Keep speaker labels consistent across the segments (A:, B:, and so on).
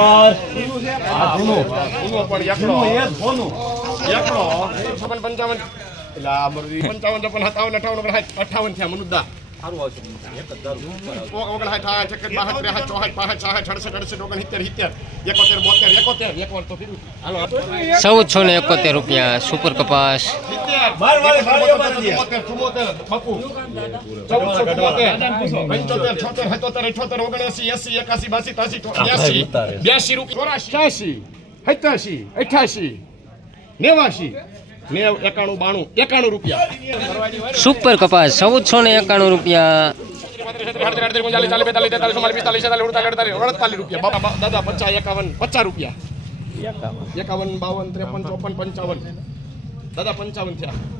A: આ જૂનું.
B: ઊનો પણ એકડો
A: જૂનું એ સોનું.
B: એકડો છપ્પન પંચાવન એટલે આ પંચાવન છપ્પન સત્તાવન અઠાવન ઓગણસાઠ થયા મનુદ્દા ઓગણસાઠ એકસઠ બાસઠ ત્રેસઠ ચોસઠ પાસઠ સાસઠ અડસઠ અડસઠ ઓગણસિત્તેર સિત્તેર એકોતેર બોતેર એકોતેર એક વાર તો ફીરું
C: ચૌદસો ને એકોતેર રૂપિયા સુપર કપાસ.
B: બ્યાસી. રૂપિયા. ચોરાશી. સત્યાસી અઠ્યાસી નેવાસી નેવ એકાણું બાણું એકાણું રૂપિયા
C: સુપર કપાસ ચૌદસો ને એકાણું રૂપિયા
B: દાદા પચાસ એકાવન પચાસ રૂપિયા એકાવન બાવન ત્રેપન ચોપન પંચાવન દાદા પંચાવન થયા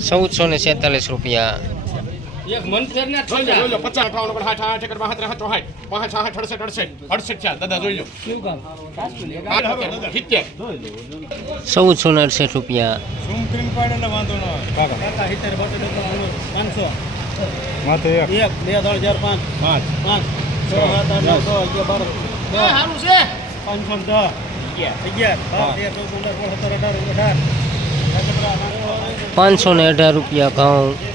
C: ચૌદસો ને છેતાલીસ રૂપિયા
B: પચાસ અઠાવન ઓગણ સાઠ આઠ એકર બાસઠ ત્રેસઠ ચોસઠ પાંચ સાઠ અડસઠ. અડસઠ અડસઠ થયા દાદા જોઈ લો.
C: ચૌદસો ને અડસઠ રૂપિયા.
A: ઝૂમ કરીને પાડે એટલે વાંધો ન આવે. કાકા. માથે એક.
D: એક બે ત્રણ ચાર પાંચ.
A: પાંચ.
D: પાંચ. છ સાત આઠ નવ દસ અગિયાર બાર.
A: પાંચસો ને દસ.
D: અગિયાર. બાર તેર ચૌદ પંદર સોળ સત્તર અઢાર અઢાર.
C: પાંચસો ને અઢાર રૂપિયા ઘઉં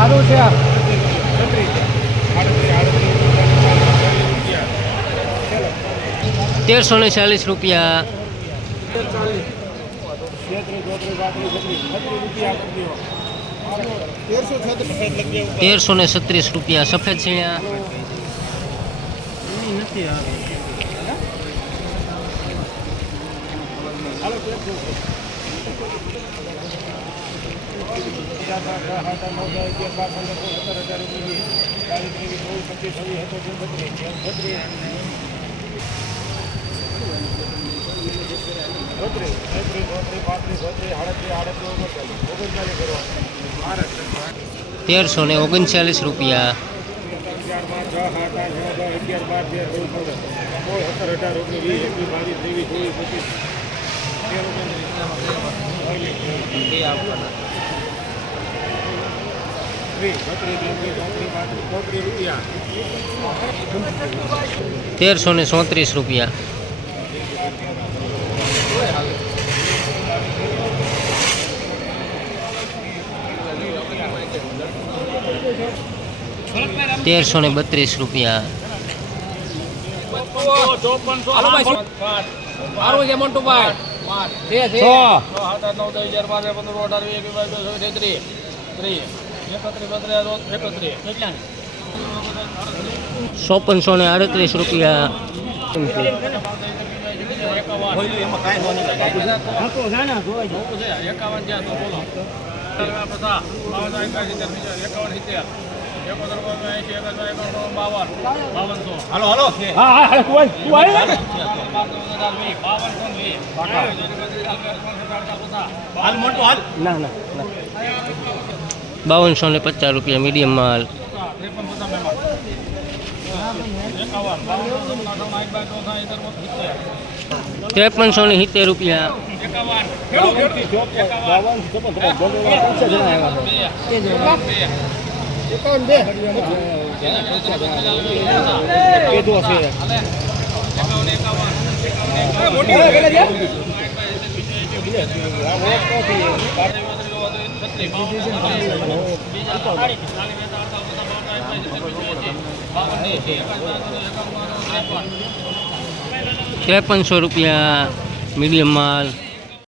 A: સારું છે આ.
C: તેરસો ને ચાલીસ રૂપિયા. તેરસો ને છત્રીસ રૂપિયા. સફેદ સીણ્યા
D: નથી
C: તેરસો ને ઓગણચાલીસ રૂપિયા તેરસો ને ચોત્રીસ રૂપિયા. તેરસો ને બત્રીસ રૂપિયા.
D: સારું છે. સાત આઠ નવ દસ અગિયાર બાર પંદર અઢાર વીસ એકવીસ બાવીસ ચોવીસ તેત્રીસ ત્રીસ એકત્રીસ બત્રીસ એકત્રીસ કેટલા
C: ચોપનસો ને આડત્રીસ રૂપિયા
D: એકાવન જ્યાં તો બોલો એકાવન સિત્તેર
A: હાલો હાલો હા હા હા તું આય, તું આય ને. હાલ મોટો હાલ
C: ના ના બાવનસો ને પચાસ રૂપિયા મીડિયમ માલ ત્રેપનસો ને સિત્તેર રૂપિયા
A: બાવન, ચોપન, ચોપન, બોલો, બોલો, પાંચસો જણા આવ્યા છે.
B: એકાવન બે
A: કીધું હશે.
D: છત્રીસ બાવન એંશી એકાવન એકાવન ત્રેપન
C: ત્રેપનસો રૂપિયા મીડિયમ માલ